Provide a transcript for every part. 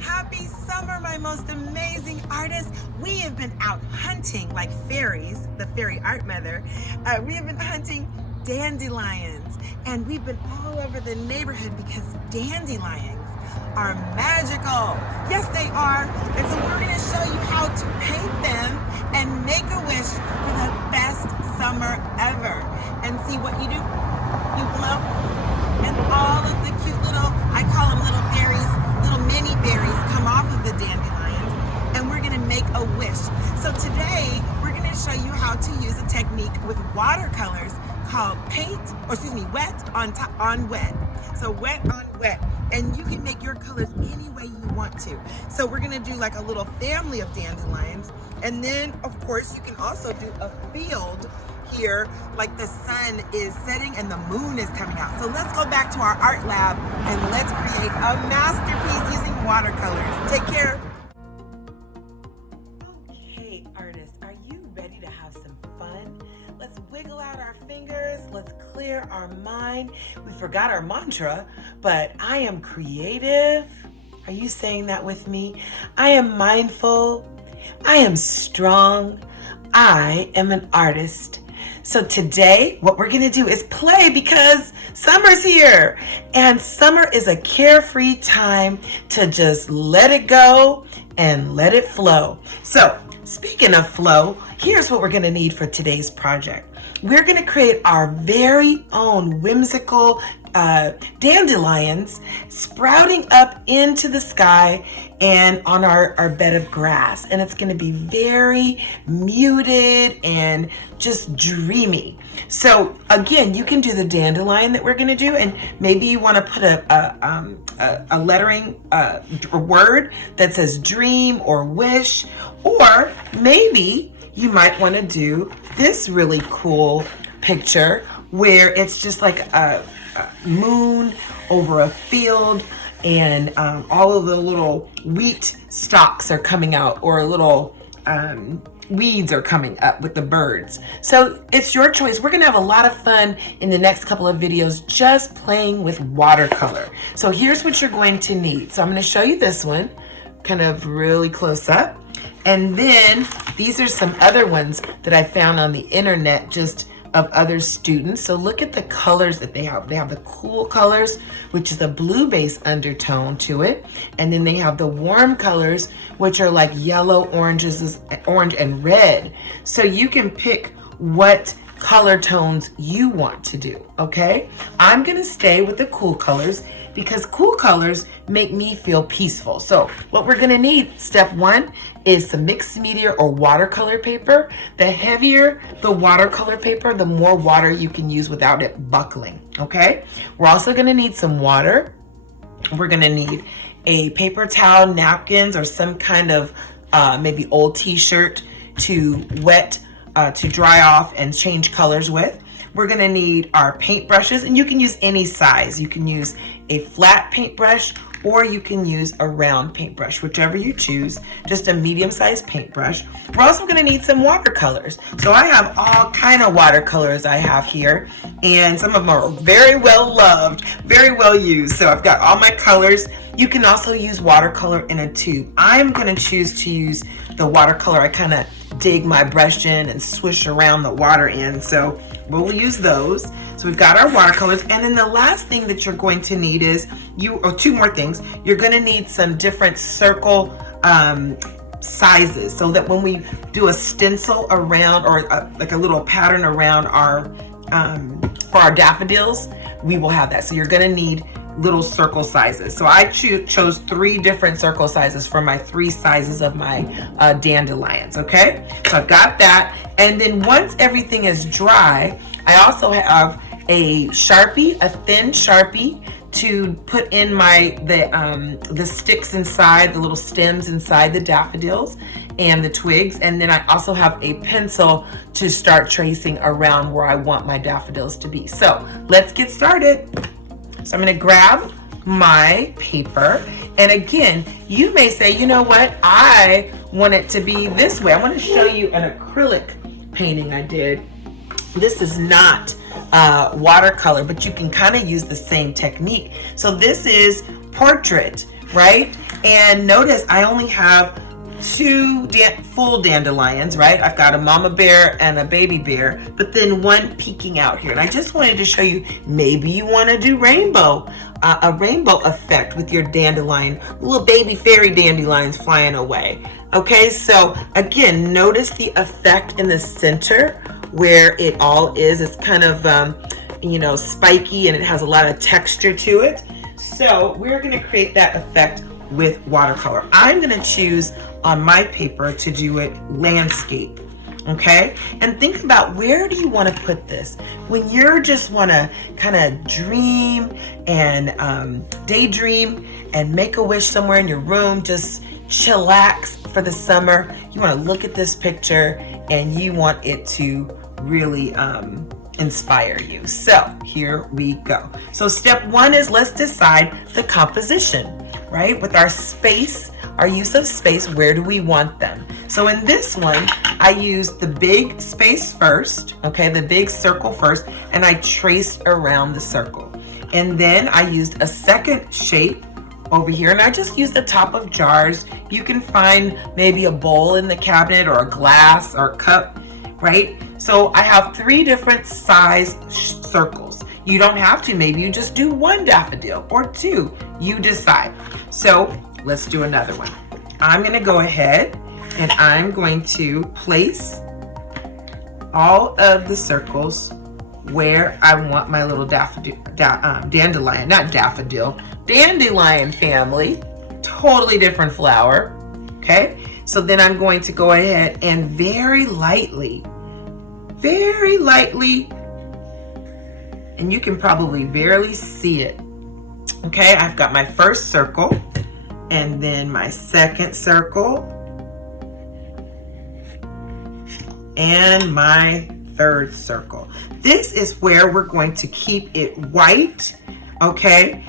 Happy summer, my most amazing artists. We have been out hunting like fairies, the fairy art mother. We have been hunting dandelions, and we've been all over the neighborhood because dandelions are magical. Yes, they are. And so we're going to show you how to paint them and make a wish for the best summer ever. And see what you do? You blow, and all of the cute little, I call them little fairies, little mini berries come off of the dandelions, and we're gonna make a wish. So today, we're gonna show you how to use a technique with watercolors called wet on wet. So wet on wet, and you can make your colors any way you want to. So we're gonna do like a little family of dandelions, and then of course you can also do a field here, like the sun is setting and the moon is coming out. So let's go back to our art lab and let's create a masterpiece using watercolors. Take care. Okay, artists, are you ready to have some fun? Let's wiggle out our fingers. Let's clear our mind. We forgot our mantra, but I am creative. Are you saying that with me? I am mindful. I am strong. I am an artist. So today, what we're gonna do is play because summer's here. And summer is a carefree time to just let it go and let it flow. So speaking of flow, here's what we're gonna need for today's project. We're gonna create our very own whimsical dandelions sprouting up into the sky and on our bed of grass. And it's gonna be very muted and just dreamy. So again, you can do the dandelion that we're gonna do, and maybe you wanna put a lettering, a word that says dream or wish, or maybe you might wanna do this really cool picture where it's just like a moon over a field, and all of the little wheat stalks are coming out, or little weeds are coming up with the birds. So it's your choice. We're gonna have a lot of fun in the next couple of videos just playing with watercolor. So here's what you're going to need. So I'm gonna show you this one kind of really close up, and then these are some other ones that I found on the internet just of other students. So look at the colors that they have. They have the cool colors, which is a blue base undertone to it. And then they have the warm colors, which are like yellow, orange and red. So you can pick what color tones you want to do, okay? I'm gonna stay with the cool colors because cool colors make me feel peaceful. So what we're gonna need, step one, is some mixed media or watercolor paper. The heavier the watercolor paper, the more water you can use without it buckling, okay? We're also gonna need some water. We're gonna need a paper towel, napkins, or some kind of maybe old t-shirt to wet, to dry off and change colors with. We're gonna need our paintbrushes, and you can use any size. You can use a flat paintbrush, or you can use a round paintbrush, whichever you choose, just a medium-sized paintbrush. We're also gonna need some watercolors. So I have all kind of watercolors I have here, and some of them are very well loved, very well used. So I've got all my colors. You can also use watercolor in a tube. I'm gonna choose to use the watercolor. I kind of dig my brush in and swish around the water in, so we'll use those. So we've got our watercolors, and then the last thing that you're going to need is two more things. You're going to need some different circle sizes, so that when we do a stencil around, or like a little pattern around our for our daffodils, we will have that. So you're going to need little circle sizes. So I chose 3 different circle sizes for my 3 sizes of my dandelions, okay? So I've got that. And then once everything is dry, I also have a Sharpie, a thin Sharpie, to put in the sticks inside, the little stems inside the daffodils and the twigs. And then I also have a pencil to start tracing around where I want my daffodils to be. So let's get started. So I'm gonna grab my paper, and again, you may say, you know what, I want it to be this way. I want to show you an acrylic painting I did. This is not watercolor, but you can kind of use the same technique. So this is portrait, right? And notice I only have two full dandelions, right? I've got a mama bear and a baby bear, but then one peeking out here. And I just wanted to show you, maybe you want to do a rainbow effect with your dandelion, little baby fairy dandelions flying away. Okay, so again, notice the effect in the center where it all is. It's kind of, spiky, and it has a lot of texture to it. So we're going to create that effect with watercolor. I'm going to choose on my paper to do it landscape. Okay, and think about, where do you want to put this when you're just want to kind of dream and daydream and make a wish somewhere in your room, just chillax for the summer. You want to look at this picture and you want it to really inspire you. So here we go. So step one is, let's decide the composition, right? With our space, our use of space, where do we want them? So in this one, I used the big space first, okay, the big circle first, and I traced around the circle. And then I used a second shape over here, and I just used the top of jars. You can find maybe a bowl in the cabinet or a glass or a cup, right? So I have 3 different size circles. You don't have to, maybe you just do 1 daffodil or 2, you decide. So let's do another one. I'm gonna go ahead and I'm going to place all of the circles where I want my little dandelion, not daffodil, dandelion family, totally different flower, okay? So then I'm going to go ahead and very lightly, and you can probably barely see it, okay? I've got my first circle, and then my second circle, and my third circle. This is where we're going to keep it white, okay,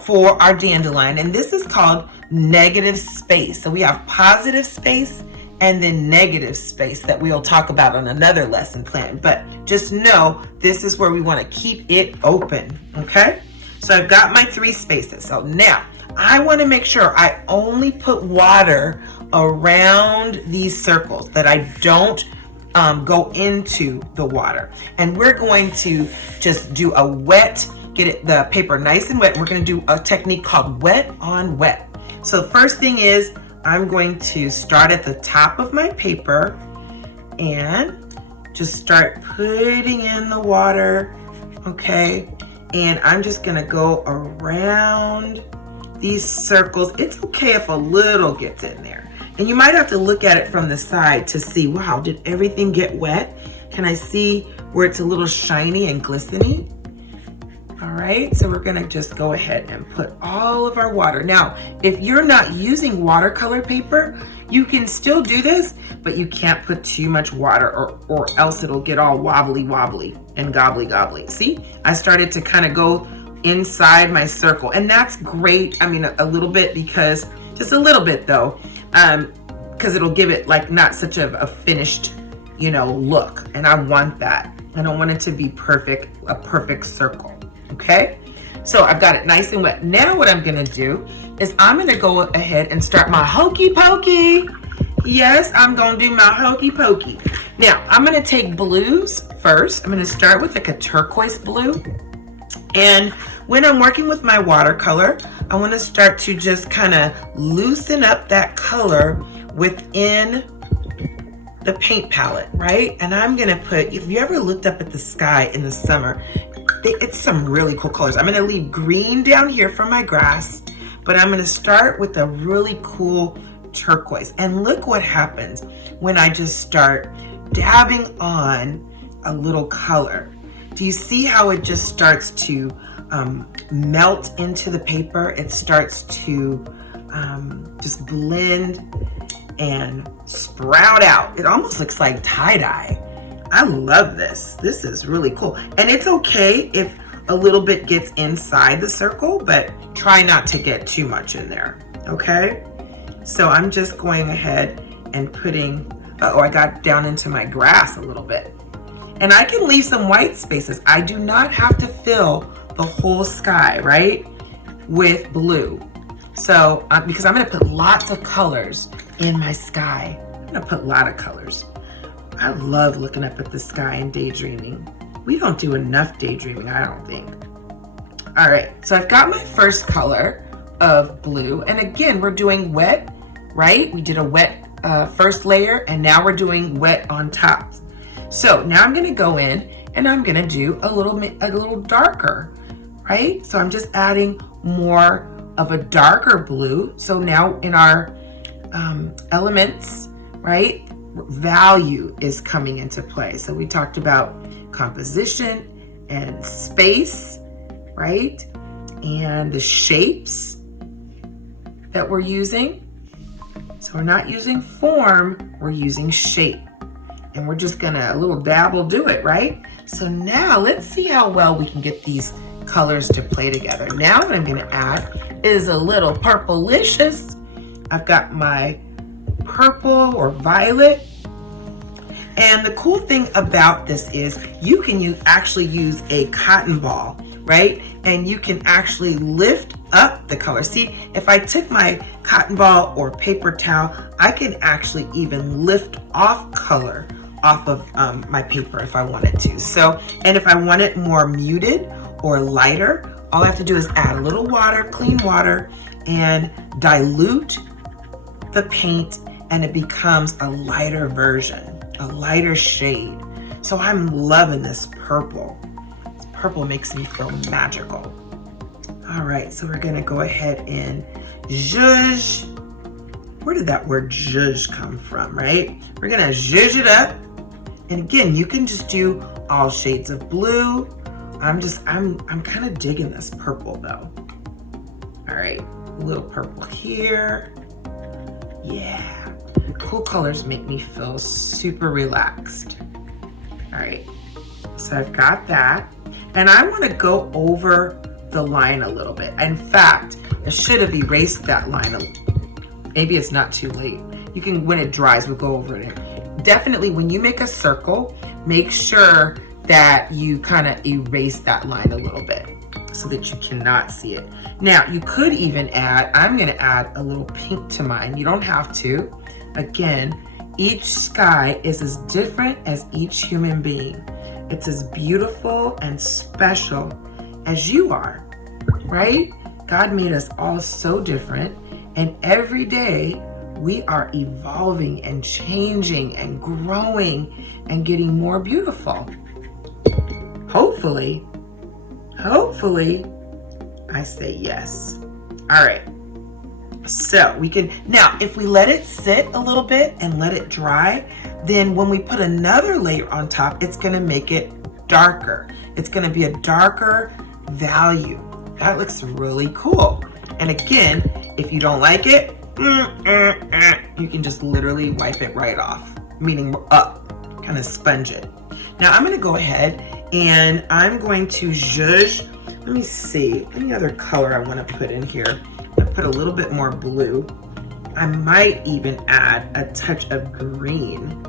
for our dandelion. And this is called negative space. So we have positive space and then negative space that we'll talk about on another lesson plan. But just know this is where we want to keep it open, okay? So I've got my 3 spaces. So now I want to make sure I only put water around these circles, that I don't go into the water. And we're going to just do a wet, get the paper nice and wet. We're going to do a technique called wet on wet. So the first thing is, I'm going to start at the top of my paper and just start putting in the water, okay? And I'm just gonna go around these circles. It's okay if a little gets in there. And you might have to look at it from the side to see, wow, did everything get wet? Can I see where it's a little shiny and glistening? All right, so we're gonna just go ahead and put all of our water. Now, if you're not using watercolor paper, you can still do this, but you can't put too much water or else it'll get all wobbly and gobbly. See, I started to kind of go inside my circle, and that's great. I mean, a little bit, because just a little bit though, because it'll give it like not such a finished, look. And I want that. I don't want it to be a perfect circle. Okay, so I've got it nice and wet. Now what I'm gonna do is I'm gonna go ahead and start my hokey pokey. Yes, I'm gonna do my hokey pokey. Now I'm gonna take blues first. I'm gonna start with like a turquoise blue. And when I'm working with my watercolor, I wanna start to just kind of loosen up that color within the paint palette, right? And I'm gonna put, if you ever looked up at the sky in the summer, it's some really cool colors. I'm gonna leave green down here for my grass, but I'm gonna start with a really cool turquoise. And look what happens when I just start dabbing on a little color. Do you see how it just starts to melt into the paper? It starts to just blend and sprout out. It almost looks like tie-dye. I love this. This is really cool. And it's okay if a little bit gets inside the circle, but try not to get too much in there, okay? So I'm just going ahead and putting, I got down into my grass a little bit. And I can leave some white spaces. I do not have to fill the whole sky, right, with blue. So, because I'm gonna put lots of colors in my sky. I'm gonna put a lot of colors. I love looking up at the sky and daydreaming. We don't do enough daydreaming, I don't think. All right, so I've got my first color of blue. And again, we're doing wet, right? We did a wet first layer, and now we're doing wet on top. So now I'm gonna go in and I'm gonna do a little darker, right? So I'm just adding more of a darker blue. So now in our elements, right? Value is coming into play. So we talked about composition and space, right? And the shapes that we're using. So we're not using form, we're using shape. And we're just gonna a little dabble do it, right? So now let's see how well we can get these colors to play together. Now what I'm gonna add is a little purplicious. I've got my purple or violet. And the cool thing about this is you can actually use a cotton ball, right? And you can actually lift up the color. See, if I took my cotton ball or paper towel, I can actually even lift off color off of my paper if I wanted to. So, and if I want it more muted or lighter, all I have to do is add a little water, clean water, and dilute the paint, and it becomes a lighter version, a lighter shade. So I'm loving this purple. This purple makes me feel magical. All right, so we're gonna go ahead and zhuzh. Where did that word zhuzh come from, right? We're gonna zhuzh it up. And again, you can just do all shades of blue. I'm kind of digging this purple though. All right, a little purple here. Yeah, cool colors make me feel super relaxed. All right, so I've got that. And I wanna go over the line a little bit. In fact, I should have erased that line. Maybe it's not too late. You can, when it dries, we'll go over it. Definitely when you make a circle, make sure that you kind of erase that line a little bit so that you cannot see it. Now, you could even add, I'm gonna add a little pink to mine. You don't have to. Again, each sky is as different as each human being. It's as beautiful and special as you are, right? God made us all so different, and every day we are evolving and changing and growing and getting more beautiful. Hopefully, I say yes. All right, so we can, now if we let it sit a little bit and let it dry, then when we put another layer on top, it's gonna make it darker. It's gonna be a darker value. That looks really cool. And again, if you don't like it, you can just literally wipe it right off, meaning up, kind of sponge it. Now I'm gonna go ahead and I'm going to zhuzh. Let me see, any other color I wanna put in here. I'm gonna put a little bit more blue. I might even add a touch of green.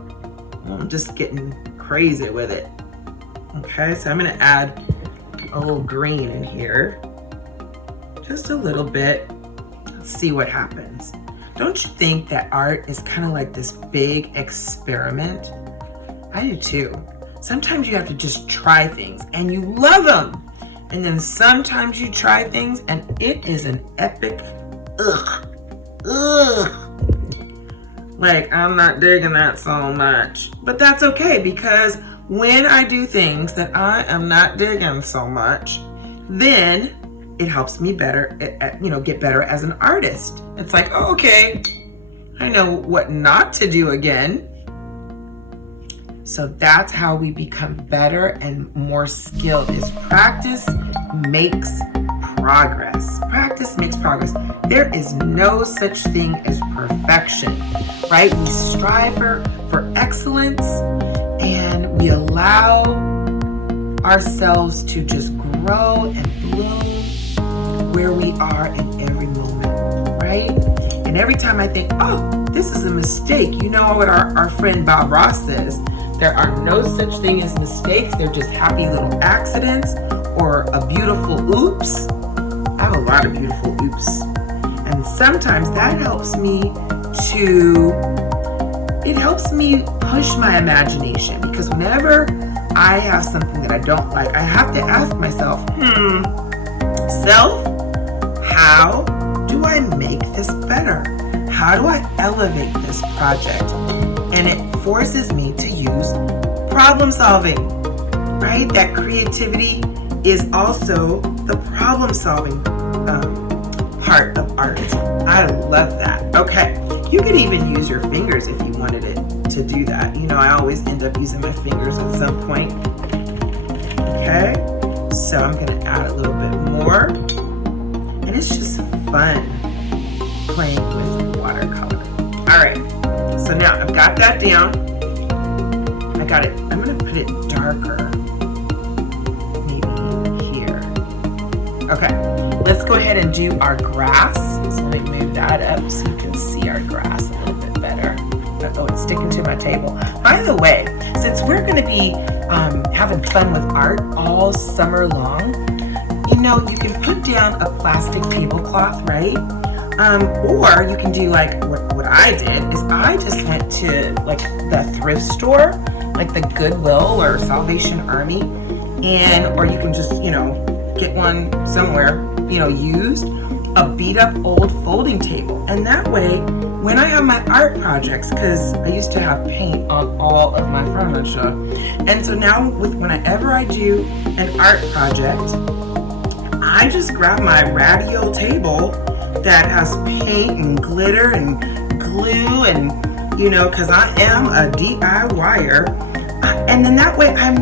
I'm just getting crazy with it. Okay, so I'm gonna add a little green in here. Just a little bit. Let's see what happens. Don't you think that art is kind of like this big experiment? I do too. Sometimes you have to just try things and you love them. And then sometimes you try things and it is an epic like, I'm not digging that so much. But that's okay, because when I do things that I am not digging so much, then it helps me better, get better as an artist. It's like, oh, okay, I know what not to do again. So that's how we become better and more skilled, is practice makes progress. Practice makes progress. There is no such thing as perfection, right? We strive for excellence, and we allow ourselves to just grow and bloom where we are in every moment, right? And every time I think, oh, this is a mistake, you know what our friend Bob Ross says, there are no such thing as mistakes. They're just happy little accidents or a beautiful oops. I have a lot of beautiful oops. And sometimes that helps me push my imagination, because whenever I have something that I don't like, I have to ask myself, self, how do I make this better? How do I elevate this project? And it forces me to use problem solving, right? That creativity is also the problem solving part of art. I love that. Okay, you could even use your fingers if you wanted it to do that. You know, I always end up using my fingers at some point. Okay, so I'm gonna add a little bit more. And it's just fun playing with watercolor. All right, so now I've got that down. I got it, I'm gonna put it darker, maybe here. Okay, let's go ahead and do our grass. So let me move that up so you can see our grass a little bit better. Oh, it's sticking to my table. By the way, since we're gonna be having fun with art all summer long, you know, you can put down a plastic tablecloth, right? Or you can do like what I did is I just went to like the thrift store, like the Goodwill or Salvation Army, or you can just, you know, get one somewhere, you know, used, a beat up old folding table. And that way, when I have my art projects, because I used to have paint on all of my furniture, and so now whenever I do an art project, I just grab my radio table that has paint and glitter and glue, and you know, because I am a DIYer, and then that way I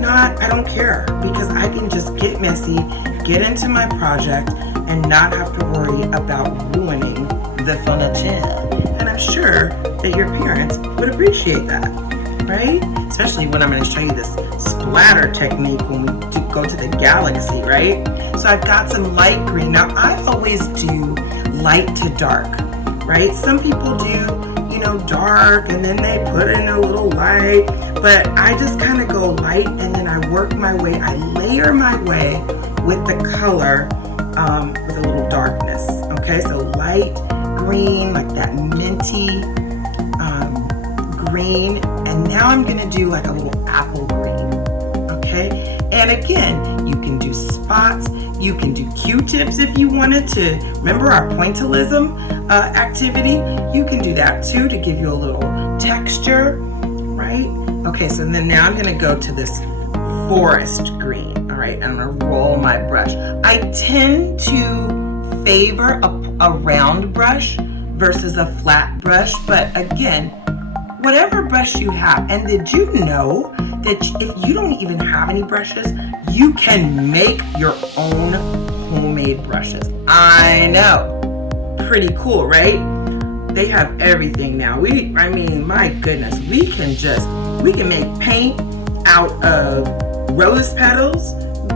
don't care, because I can just get messy, get into my project, and not have to worry about ruining the furniture. And I'm sure that your parents would appreciate that, right? Especially when I'm going to show you this splatter technique when we go to the galaxy, right? So I've got some light green. Now I always do light to dark, right? Some people do, you know, dark and then they put in a little light, but I just kind of go light and then I work my way, I layer my way with the color with a little darkness. Okay, so light green, like that minty green, and now I'm gonna do like a little apple green. Okay, and again, you can do spots, you can do Q-tips if you wanted to. Remember our pointillism activity? You can do that too to give you a little texture, right? Okay, so then now I'm gonna go to this forest green. All right, I'm gonna roll my brush. I tend to favor a round brush versus a flat brush, but again, whatever brush you have. And did you know that if you don't even have any brushes, you can make your own homemade brushes? I know, pretty cool, right? They have everything now. I mean, my goodness, we can make paint out of rose petals,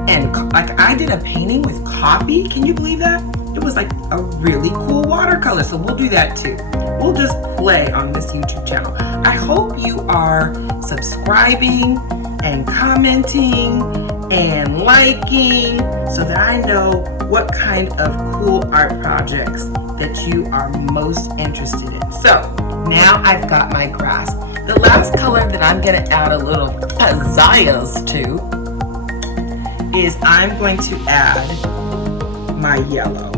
and like I did a painting with coffee. Can you believe that? It was like a really cool watercolor. So we'll do that too. We'll just play on this YouTube channel. I hope you are subscribing and commenting and liking so that I know what kind of cool art projects that you are most interested in. So now I've got my grass. The last color that I'm going to add a little pizzazz to is I'm going to add my yellow.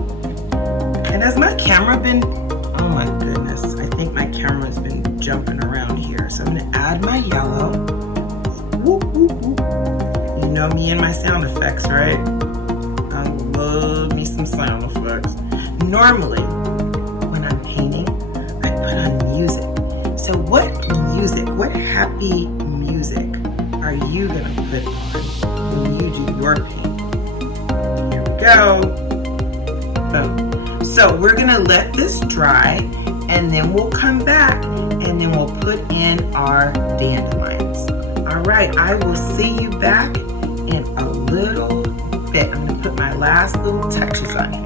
And has my camera been, oh my goodness, I think my camera's been jumping around here. So I'm going to add my yellow. Whoop, whoop, whoop. You know me and my sound effects, right? I love me some sound effects. Normally, when I'm painting, I put on music. So what music, what happy music are you going to put on when you do your painting? Here we go. Boom. So we're going to let this dry, and then we'll come back and then we'll put in our dandelions. All right, I will see you back in a little bit. I'm going to put my last little touches on here.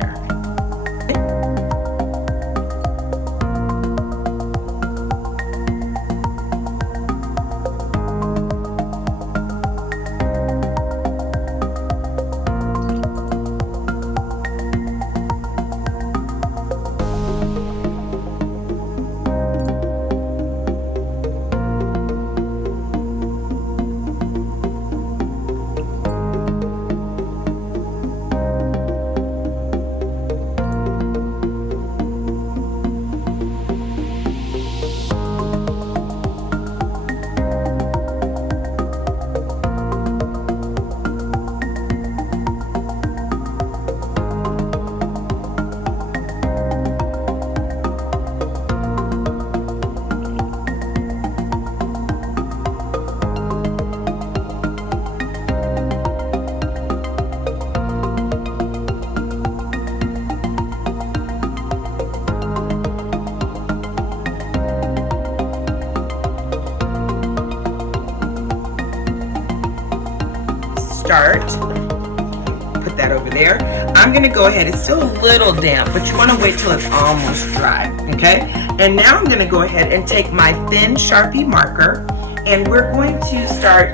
there. I'm gonna go ahead, it's still a little damp, but you wanna wait till it's almost dry, okay? And now I'm gonna go ahead and take my thin Sharpie marker, and we're going to start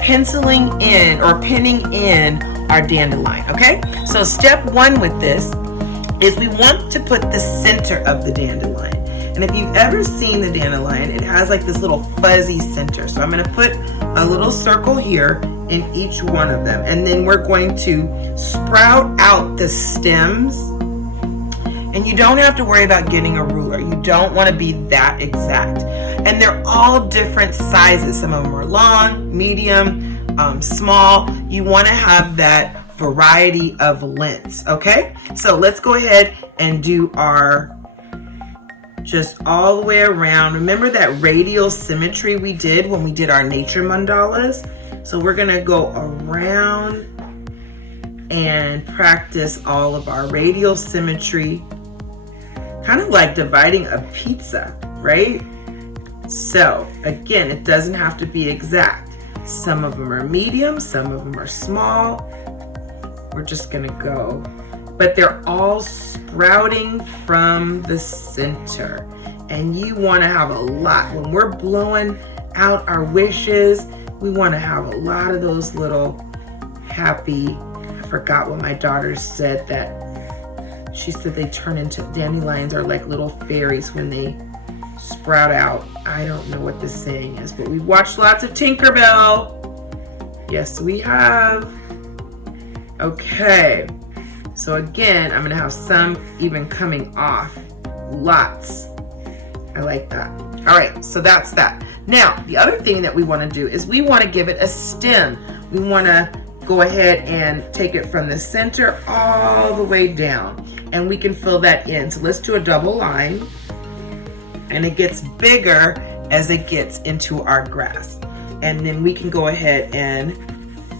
penciling in or pinning in our dandelion, okay? So step one with this is we want to put the center of the dandelion. And if you've ever seen the dandelion, it has like this little fuzzy center. So I'm gonna put a little circle here in each one of them. And then we're going to sprout out the stems. And you don't have to worry about getting a ruler. You don't wanna be that exact. And they're all different sizes. Some of them are long, medium, small. You wanna have that variety of lengths, okay? So let's go ahead and do our just all the way around. Remember that radial symmetry we did when we did our nature mandalas? So we're gonna go around and practice all of our radial symmetry, kind of like dividing a pizza, right? So again, it doesn't have to be exact. Some of them are medium, some of them are small. We're just gonna go, but they're all sprouting from the center. And you wanna have a lot. When we're blowing out our wishes, we wanna have a lot of those little happy, I forgot what my daughter said, that she said they turn into, dandelions are like little fairies when they sprout out. I don't know what the saying is, but we've watched lots of Tinkerbell. Yes, we have. Okay, so again, I'm gonna have some even coming off, lots. I like that. All right, so that's that. Now, the other thing that we wanna do is we wanna give it a stem. We wanna go ahead and take it from the center all the way down, and we can fill that in. So let's do a double line, and it gets bigger as it gets into our grass. And then we can go ahead and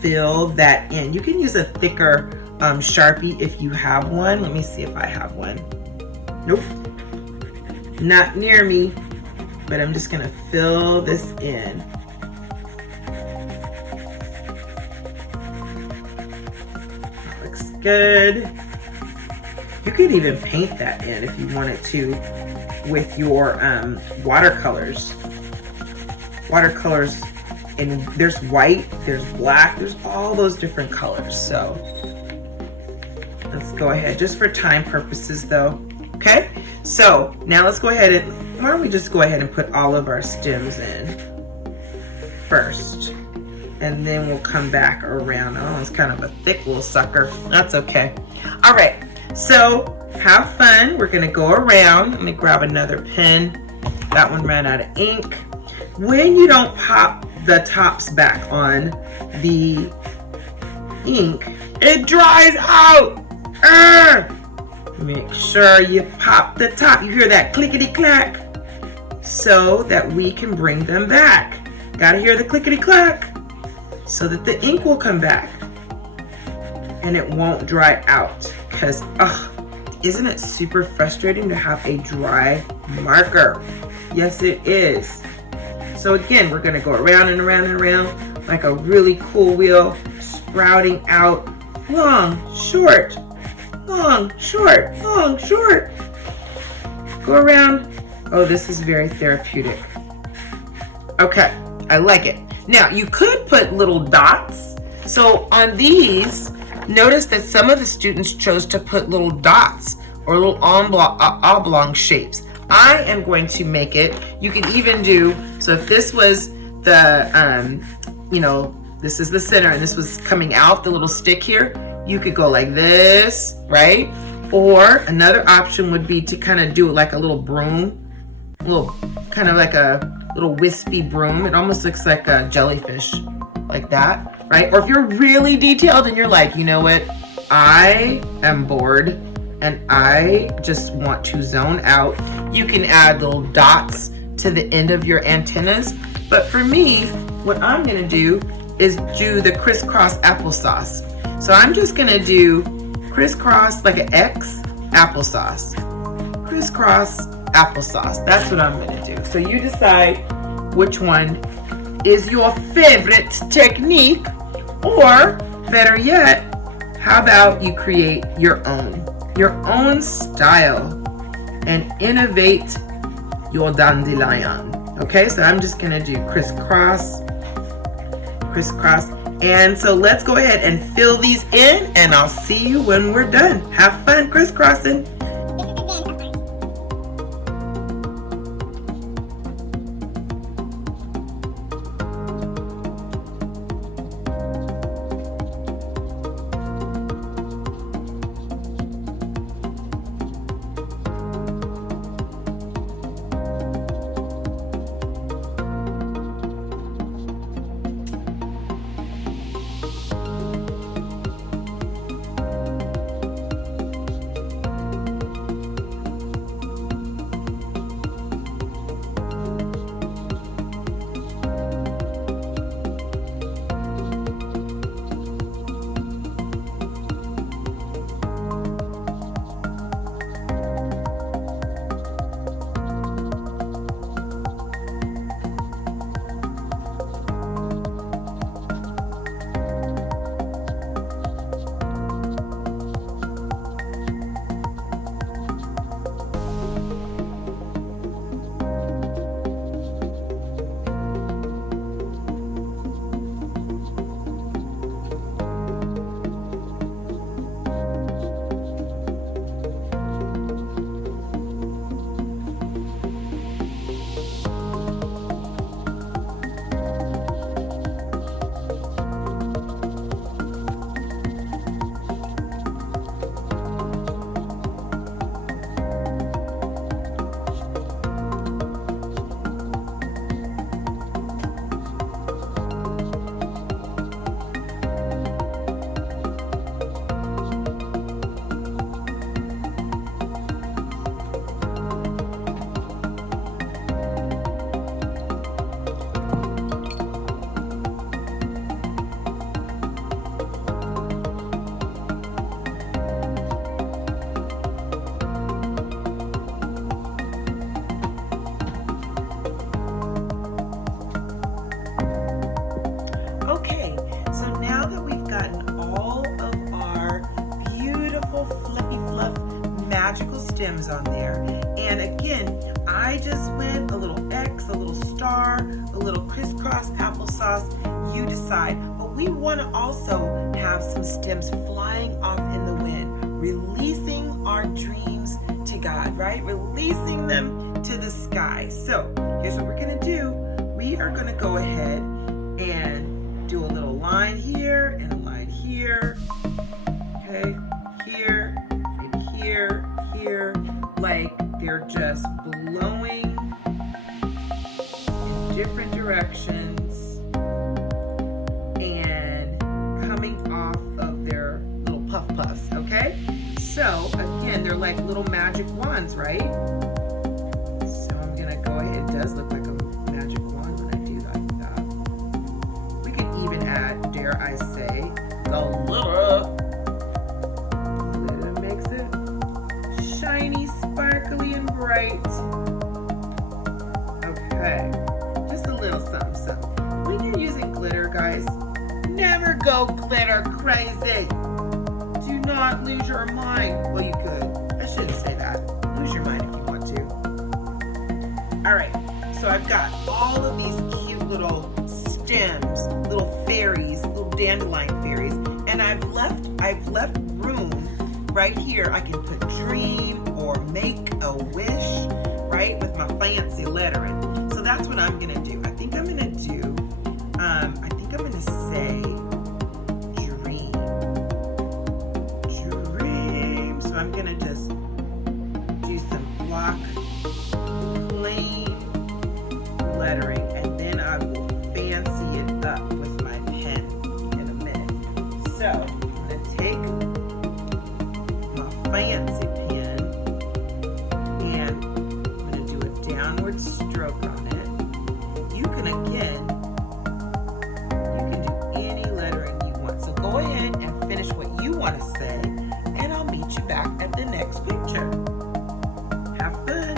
fill that in. You can use a thicker Sharpie if you have one. Let me see if I have one. Nope, not near me, but I'm just gonna fill this in. That looks good. You could even paint that in if you wanted to with your watercolors. Watercolors, and there's white, there's black, there's all those different colors. So let's go ahead, just for time purposes though. Okay, so now let's go ahead and, why don't we just go ahead and put all of our stems in first, and then we'll come back around. Oh, it's kind of a thick little sucker. That's okay. All right, so have fun. We're gonna go around. Let me grab another pen. That one ran out of ink. When you don't pop the tops back on the ink, it dries out. Make sure you pop the top. You hear that clickety clack, so that we can bring them back. Gotta hear the clickety clack so that the ink will come back and it won't dry out. Because isn't it super frustrating to have a dry marker? Yes, it is. So again, we're gonna go around and around and around like a really cool wheel, sprouting out long, short, long, short, long, short. Go around. Oh, this is very therapeutic. Okay, I like it. Now, you could put little dots. So on these, notice that some of the students chose to put little dots or little oblong shapes. I am going to make it, you can even do, so if this was the, this is the center and this was coming out, the little stick here, you could go like this, right? Or another option would be to kind of do it like a little broom, kind of like a little wispy broom. It almost looks like a jellyfish, like that, right? Or if you're really detailed and you're like, you know what, I am bored and I just want to zone out, you can add little dots to the end of your antennas. But for me, what I'm gonna do is do the crisscross applesauce. So I'm just gonna do crisscross like an X applesauce. Crisscross applesauce, that's what I'm gonna do. So you decide which one is your favorite technique, or better yet, how about you create your own style and innovate your dandelion? Okay, so I'm just gonna do crisscross, crisscross. And so let's go ahead and fill these in, and I'll see you when we're done. Have fun crisscrossing. Okay, so now that we've gotten all of our beautiful fluffy fluff magical stems on there, and again, I just went a little X, a little star, a little crisscross applesauce, you decide. But we want to also have some stems flying off in the wind, releasing our dreams to God, right? Releasing them to the sky. So here's what we're going to do. We are going to go ahead and do a little line here and a line here, okay, here, maybe here, here, like they're just blowing in different directions and coming off of their little puff puffs, okay? So again, they're like little magic wands, right? So I'm gonna go ahead, it does look like a magic wand when I do like that. We can even add, dare I say, the glitter. Glitter makes it shiny, sparkly, and bright. Okay, just a little something, something. When you're using glitter, guys, never go glitter crazy. Do not lose your mind. Well, you could. I shouldn't say that. Lose your mind if you want to. All right, so I've got all of these cute little stems, little fairies, little dandelion fairies, and I've left room right here. I can put dream or make a wish, right, with my fancy lettering. So that's what I'm gonna do. I think I'm gonna do, say dream. Dream. So I'm gonna just do some block plain lettering, and then I will fancy it up with my pen in a minute. So I'm gonna take my fancy pen and I'm gonna do a downward stroke on it. You can do any lettering you want. So go ahead and finish what you want to say, and I'll meet you back at the next picture. Have fun.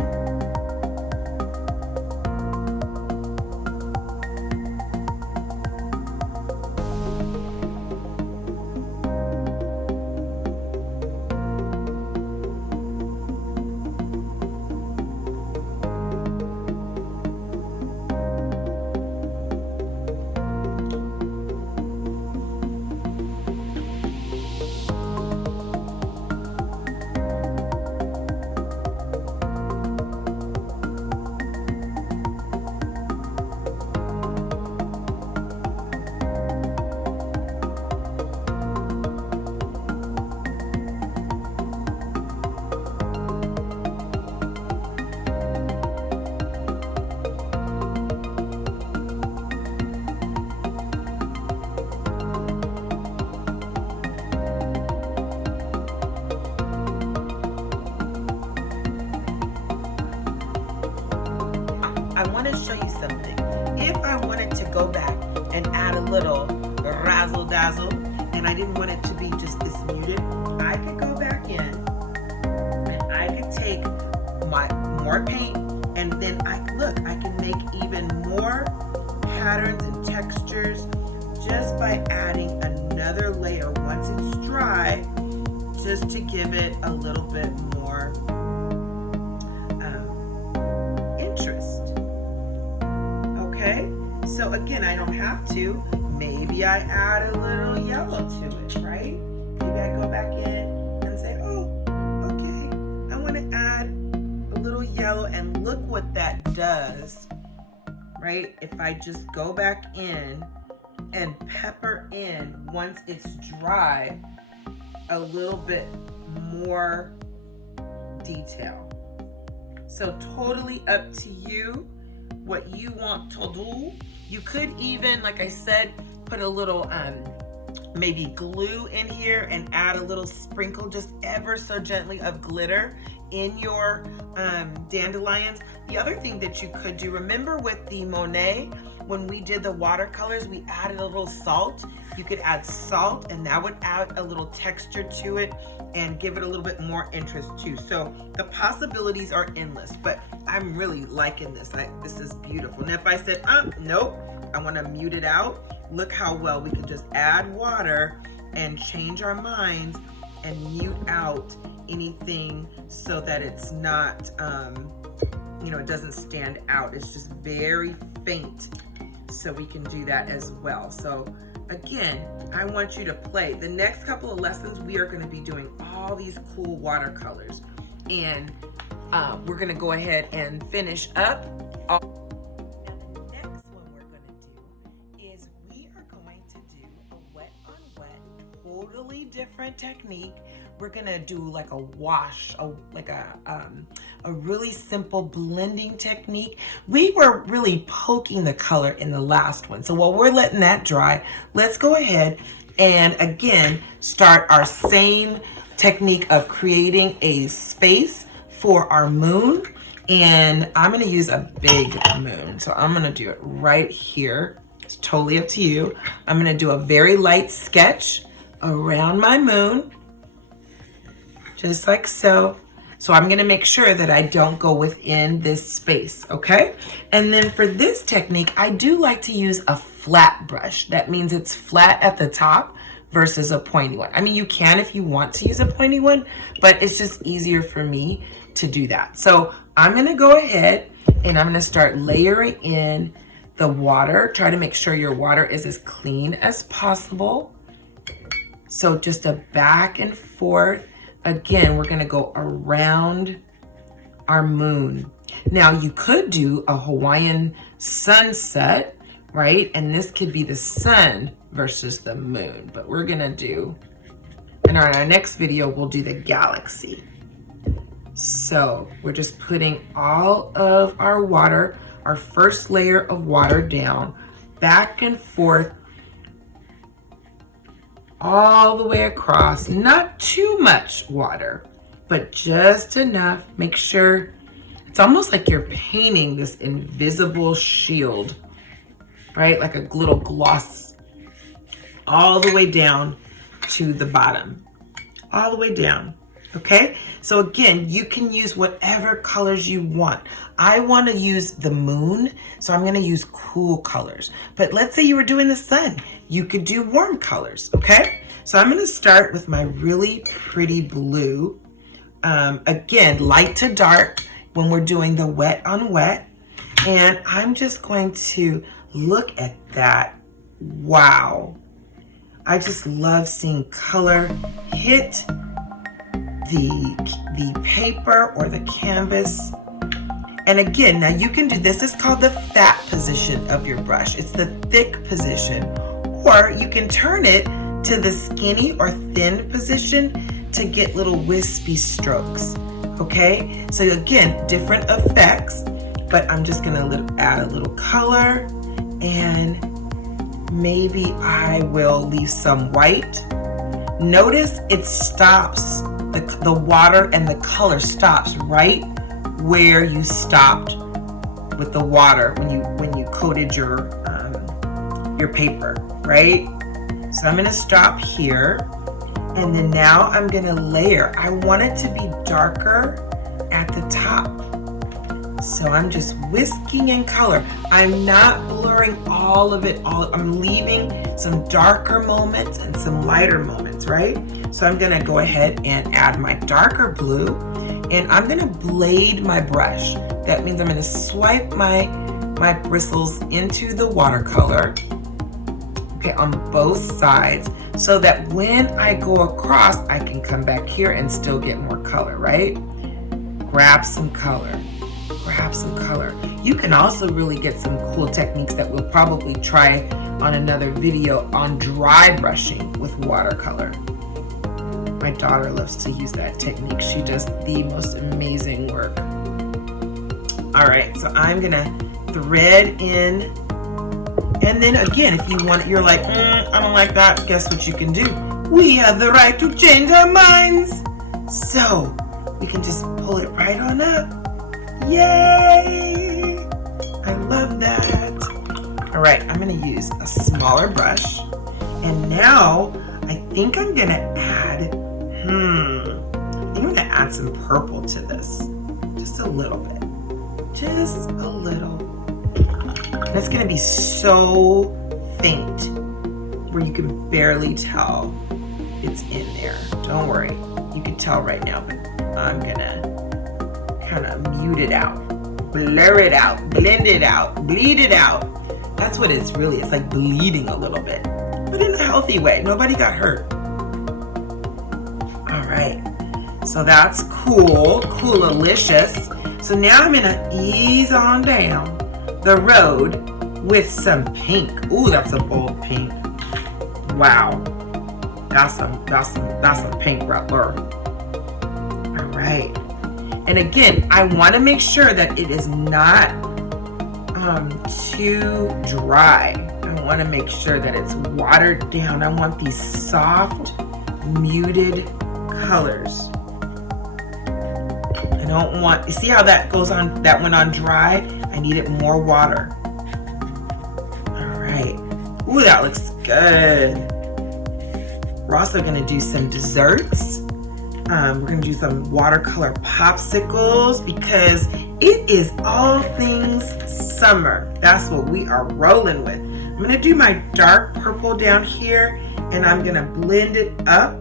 to show you something. If I wanted to go back and add a little razzle dazzle, and I didn't want it to be just this muted, I could go back in and I could take my more paint, and then I can make even more patterns and textures just by adding another layer once it's dry, just to give it a little bit more interest. Okay, so again, I don't have to. Maybe I add a little yellow to it, right? Maybe I go back in and say, oh, okay, I want to add a little yellow, and look what that does, right? If I just go back in and pepper in, once it's dry, a little bit more detail. So totally up to you what you want to do. You could even, like I said, put a little maybe glue in here and add a little sprinkle, just ever so gently, of glitter in your dandelions. The other thing that you could do, remember with the Monet, when we did the watercolors, we added a little salt. You could add salt, and that would add a little texture to it and give it a little bit more interest too. So the possibilities are endless, but I'm really liking this. This is beautiful. And if I said, nope, I want to mute it out, look how well we could just add water and change our minds and mute out anything so that it's not, it doesn't stand out. It's just very faint. So we can do that as well. So again, I want you to play. The next couple of lessons, we are going to be doing all these cool watercolors. And we're going to go ahead and finish up. And the next one we're going to do is we are going to do a wet on wet, totally different technique. We're going to do like a wash, like a really simple blending technique. We were really poking the color in the last one. So while we're letting that dry, let's go ahead and again start our same technique of creating a space for our moon. And I'm going to use a big moon. So I'm going to do it right here. It's totally up to you. I'm going to do a very light sketch around my moon, just like so. So I'm gonna make sure that I don't go within this space, okay? And then for this technique, I do like to use a flat brush. That means it's flat at the top versus a pointy one. I mean, you can if you want to use a pointy one, but it's just easier for me to do that. So I'm gonna go ahead and I'm gonna start layering in the water. Try to make sure your water is as clean as possible. So just a back and forth. Again, we're gonna go around our moon. Now you could do a Hawaiian sunset, right? And this could be the sun versus the moon, but we're gonna do, and on our next video, we'll do the galaxy. So we're just putting all of our water, our first layer of water down, back and forth, all the way across. Not too much water, but just enough. Make sure it's almost like you're painting this invisible shield, right? Like a little gloss all the way down to the bottom, all the way down. Okay, so again, you can use whatever colors you want. I want to use the moon, so I'm going to use cool colors. But let's say you were doing the sun, you could do warm colors. Okay, so I'm going to start with my really pretty blue. Again, light to dark when we're doing the wet on wet. And I'm just going to look at that. Wow, I just love seeing color hit the paper or the canvas. And again, now you can do this. Is called the fat position of your brush. It's the thick position, or you can turn it to the skinny or thin position to get little wispy strokes. Okay, so again, different effects, but I'm just gonna add a little color, and maybe I will leave some white. Notice it stops. The water and the color stops right where you stopped with the water when you coated your paper, right? So I'm gonna stop here, and then now I'm gonna layer. I want it to be darker at the top. So I'm just whisking in color. I'm not blurring all of it. I'm leaving some darker moments and some lighter moments, right? So I'm gonna go ahead and add my darker blue, and I'm gonna blade my brush. That means I'm gonna swipe my bristles into the watercolor, okay, on both sides, so that when I go across, I can come back here and still get more color, right? Grab some color. Grab some color. You can also really get some cool techniques that we'll probably try on another video on dry brushing with watercolor. My daughter loves to use that technique. She does the most amazing work. All right, so I'm gonna thread in, and then again, if you want, you're like, I don't like that, guess what you can do? We have the right to change our minds. So we can just pull it right on up. Yay! I love that. All right, I'm gonna use a smaller brush, and now I think I'm gonna add, I'm gonna add some purple to this, just a little bit, just a little. And it's gonna be so faint where you can barely tell it's in there. Don't worry, you can tell right now, but I'm gonna kind of mute it out, blur it out, blend it out, bleed it out. That's what it's really, it's like bleeding a little bit, but in a healthy way. Nobody got hurt. All right, so that's cool, cool-alicious. So now I'm gonna ease on down the road with some pink. Ooh, that's a bold pink. Wow, that's some pink right there. All right. And again, I want to make sure that it is not too dry. I want to make sure that it's watered down. I want these soft, muted colors. I don't want, you see how that goes on, that went on dry? I need it more water. All right. Ooh, that looks good. We're also going to do some desserts. We're gonna do some watercolor popsicles because it is all things summer. That's what we are rolling with. I'm gonna do my dark purple down here, and I'm gonna blend it up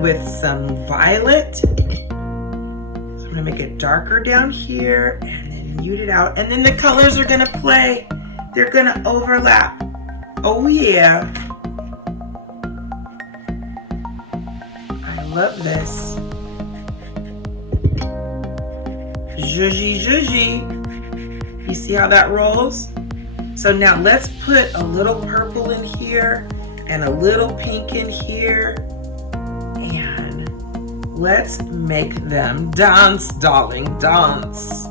with some violet. So I'm gonna make it darker down here and then mute it out. And then the colors are gonna play. They're gonna overlap. Oh yeah. I love this. Zhuzhy, zhuzhy. You see how that rolls? So now let's put a little purple in here and a little pink in here. And let's make them dance, darling, dance.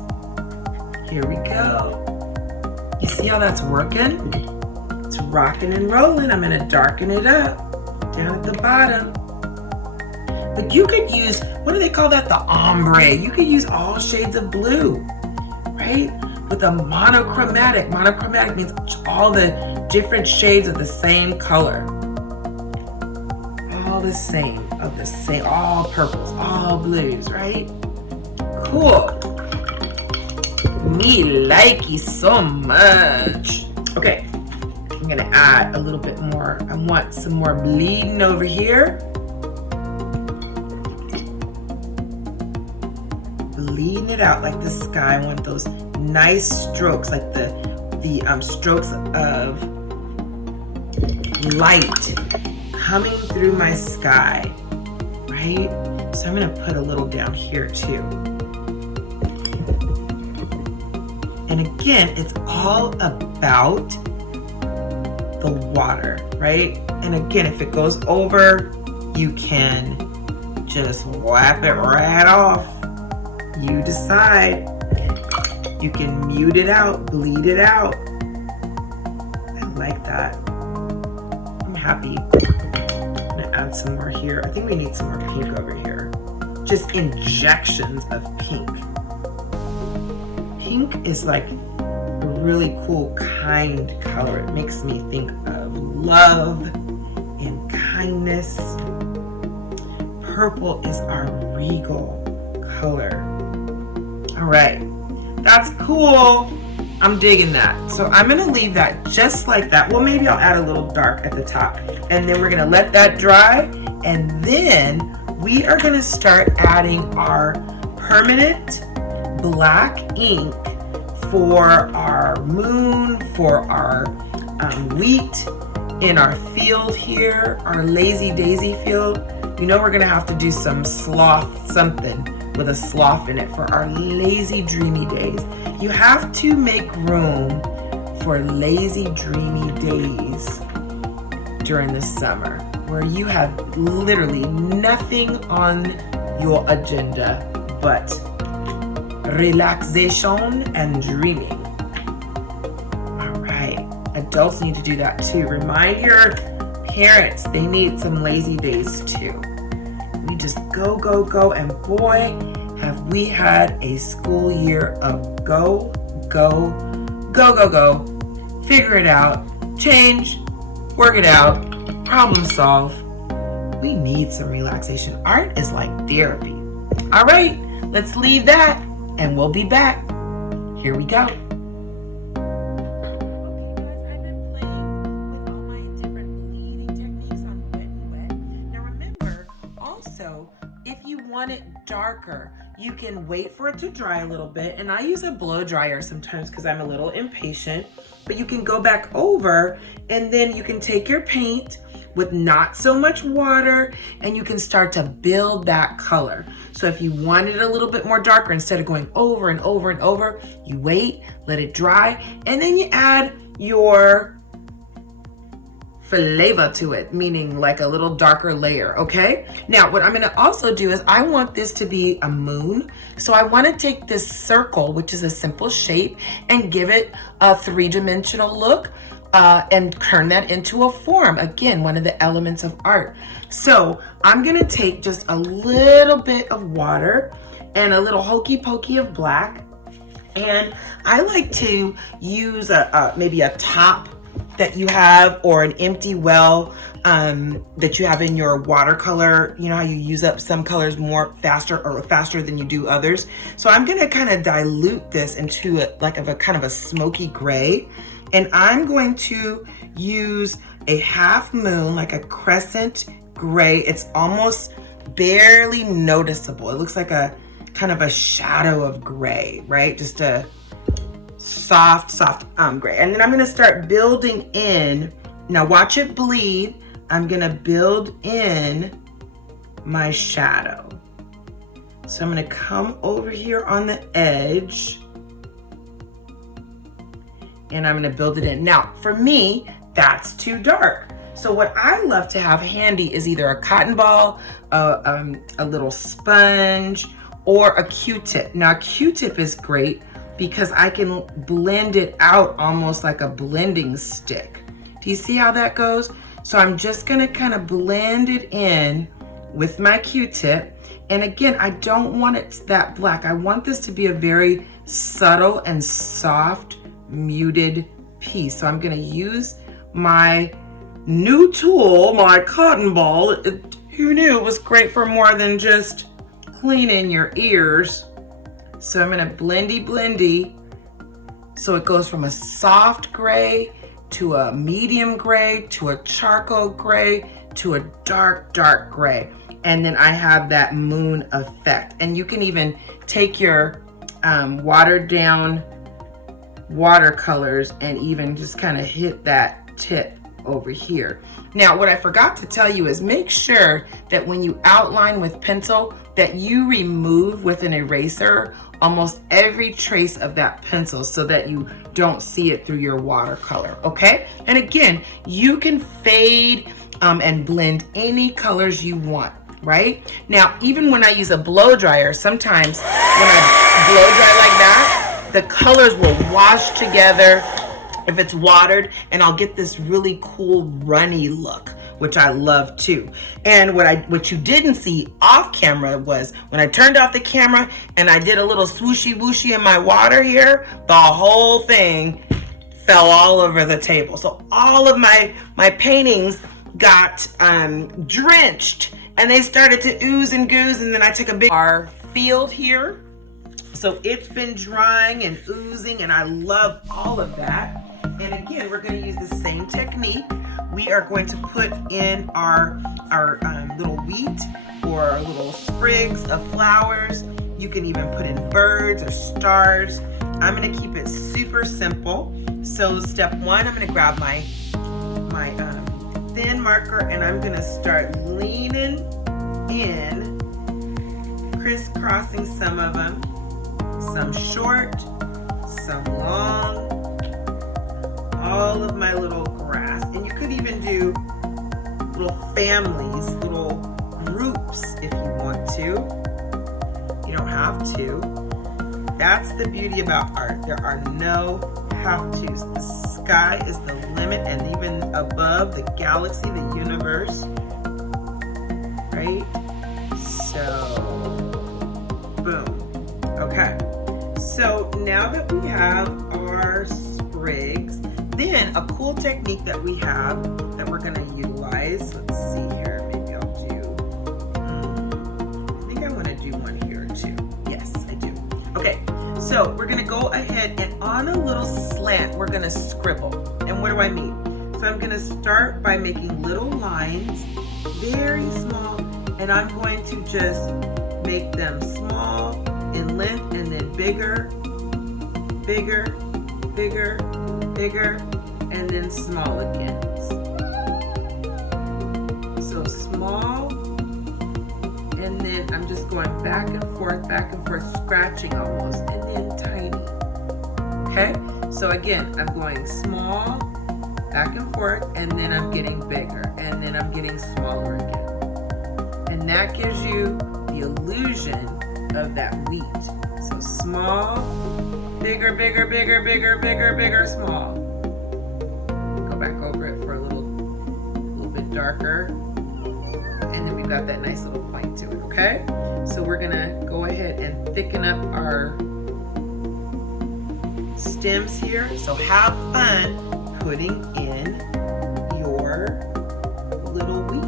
Here we go. You see how that's working? It's rocking and rolling. I'm gonna darken it up down at the bottom. But you could use, what do they call that? The ombre. You could use all shades of blue, right? With a monochromatic. Monochromatic means all the different shades of the same color. All the same, of the same, all purples, all blues, right? Cool. Me like you so much. Okay, I'm gonna add a little bit more. I want some more bleeding over here. Bleeding it out like the sky. I want those nice strokes, like the strokes of light coming through my sky, right? So I'm gonna put a little down here too. And again, it's all about the water, right? And again, if it goes over, you can just wipe it right off. You decide. You can mute it out, bleed it out. I like that. I'm happy. I'm gonna add some more here. I think we need some more pink over here. Just injections of pink. Pink is like really cool, kind color. It makes me think of love and kindness. Purple is our regal color. All right, that's cool. I'm digging that. So I'm gonna leave that just like that. Well, maybe I'll add a little dark at the top, and then we're gonna let that dry, and then we are gonna start adding our permanent black ink for our moon, for our wheat in our field here, our lazy daisy field. You know we're gonna have to do some sloth something with a sloth in it for our lazy dreamy days. You have to make room for lazy dreamy days during the summer where you have literally nothing on your agenda but relaxation and dreaming. All right, adults need to do that too. Remind your parents they need some lazy days too. We just go, go, go, and boy, have we had a school year of go, go, go, go, go. Figure it out, change, work it out, problem solve. We need some relaxation. Art is like therapy. All right, let's leave that and we'll be back. Here we go. Want it darker, you can wait for it to dry a little bit, and I use a blow dryer sometimes because I'm a little impatient, but you can go back over and then you can take your paint with not so much water and you can start to build that color. So if you want it a little bit more darker, instead of going over and over and over, you wait, let it dry, and then you add your flavor to it, meaning like a little darker layer, okay? Now, what I'm gonna also do is I want this to be a moon. So I wanna take this circle, which is a simple shape, and give it a three-dimensional look and turn that into a form. Again, one of the elements of art. So I'm gonna take just a little bit of water and a little hokey pokey of black. And I like to use maybe a top that you have, or an empty well that you have in your watercolor. You know how you use up some colors more faster than you do others. So I'm gonna kind of dilute this into a kind of a smoky gray, and I'm going to use a half moon, like a crescent gray. It's almost barely noticeable. It looks like a kind of a shadow of gray, right? Just a soft gray. And then I'm gonna start building in. Now watch it bleed. I'm gonna build in my shadow. So I'm gonna come over here on the edge and I'm gonna build it in. Now for me, that's too dark. So what I love to have handy is either a cotton ball, a little sponge, or a Q-tip. Now Q-tip is great because I can blend it out almost like a blending stick. Do you see how that goes? So I'm just gonna kind of blend it in with my Q-tip. And again, I don't want it that black. I want this to be a very subtle and soft, muted piece. So I'm gonna use my new tool, my cotton ball. Who knew it was great for more than just cleaning your ears? So I'm gonna blendy. So it goes from a soft gray to a medium gray to a charcoal gray to a dark gray. And then I have that moon effect. And you can even take your watered down watercolors and even just kind of hit that tip over here. Now, what I forgot to tell you is make sure that when you outline with pencil that you remove with an eraser almost every trace of that pencil so that you don't see it through your watercolor, okay? And again, you can fade and blend any colors you want, right? Now, even when I use a blow dryer, sometimes when I blow dry like that, the colors will wash together if it's watered, and I'll get this really cool runny look, which I love too. And what you didn't see off camera was when I turned off the camera and I did a little swooshy wooshy in my water here, the whole thing fell all over the table. So all of my paintings got drenched, and they started to ooze and goose. And then I took a big our field here. So it's been drying and oozing, and I love all of that. And again, we're going to use the same technique. We are going to put in our little wheat or little sprigs of flowers. You can even put in birds or stars. I'm going to keep it super simple. So step one, I'm going to grab my thin marker, and I'm going to start leaning in, crisscrossing some of them, some short, some long, all of my little grass. And you could even do little families, little groups if you want to. You don't have to. That's the beauty about art. There are no have-tos. The sky is the limit, and even above, the galaxy, the universe. Right? So, boom. Okay. So now that we have our sprigs, then a cool technique that we have that we're going to utilize. Let's see here. Maybe I'll do. I think I want to do one here too. Yes, I do. Okay. So we're going to go ahead, and on a little slant, we're going to scribble. And what do I mean? So I'm going to start by making little lines, very small, and I'm going to just make them small in length, and then bigger, bigger, bigger, bigger, and then small again. So small, and then I'm just going back and forth, scratching almost, and then tiny. Okay? So again, I'm going small, back and forth, and then I'm getting bigger, and then I'm getting smaller again. And that gives you the illusion of that wheat. So small, bigger, bigger, bigger, bigger, bigger, bigger, small. Go back over it for a little bit darker. And then we've got that nice little point to it, okay? So we're gonna go ahead and thicken up our stems here. So have fun putting in your little wheat.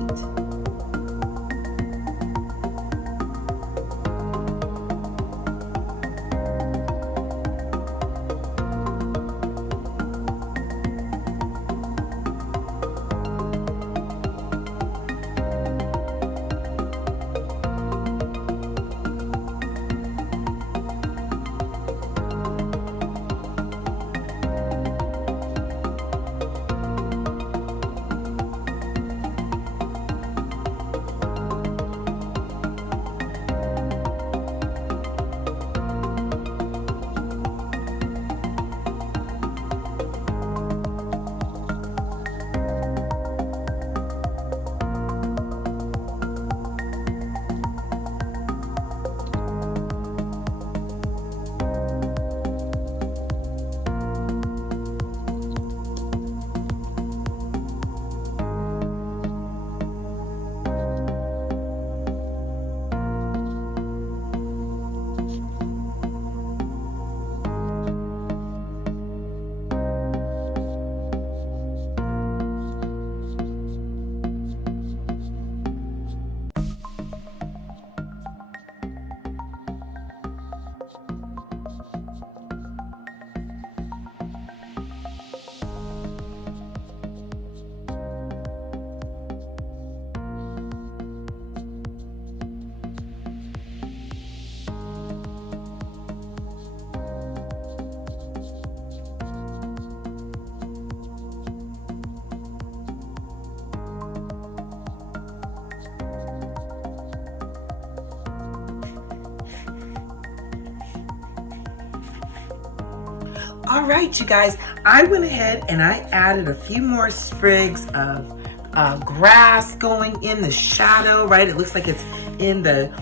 All right, you guys, I went ahead and I added a few more sprigs of grass going in the shadow, right? It looks like it's in the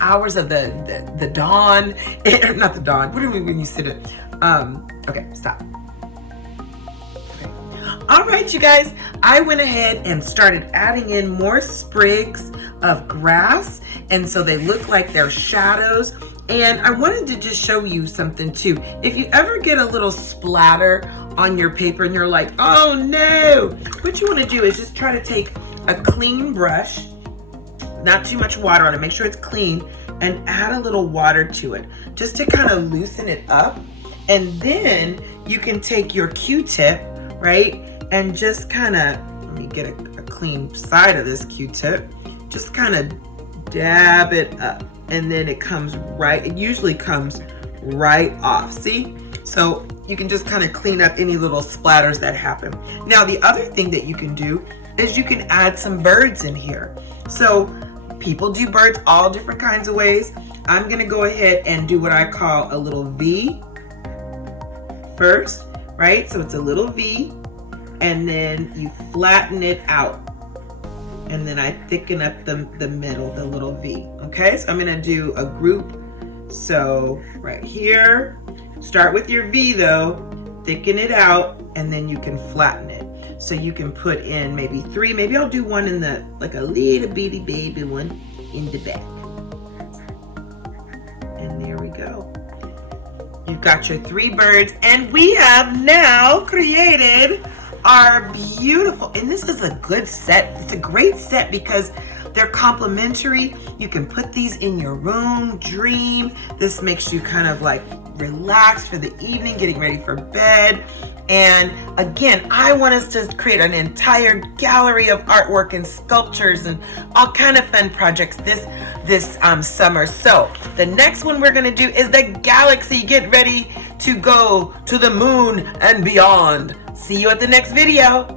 hours of the dawn, not the dawn. What do we when you sit it? Okay, stop. Okay. All right, you guys, I went ahead and started adding in more sprigs of grass, and so they look like they're shadows And I wanted to just show you something too. If you ever get a little splatter on your paper and you're like, oh no, what you want to do is just try to take a clean brush, not too much water on it, make sure it's clean, and add a little water to it just to kind of loosen it up. And then you can take your Q-tip, right, and just kind of, let me get a clean side of this Q-tip, just kind of dab it up, and then it comes right, it usually comes right off, see? So you can just kind of clean up any little splatters that happen. Now the other thing that you can do is you can add some birds in here. So people do birds all different kinds of ways. I'm gonna go ahead and do what I call a little V first, right? So it's a little V, and then you flatten it out. And then I thicken up the middle, the little V, okay? So I'm gonna do a group. So right here, start with your V though, thicken it out, and then you can flatten it. So you can put in maybe 3, maybe I'll do one in the, like a little bitty baby one in the back. And there we go. You've got your 3 birds, and we have now created our beautiful, and this is a good set. It's a great set because they're complementary. You can put these in your room, dream. This makes you kind of like relaxed for the evening, getting ready for bed. And again, I want us to create an entire gallery of artwork and sculptures and all kind of fun projects this summer. So the next one we're gonna do is the galaxy. Get ready to go to the moon and beyond. See you at the next video.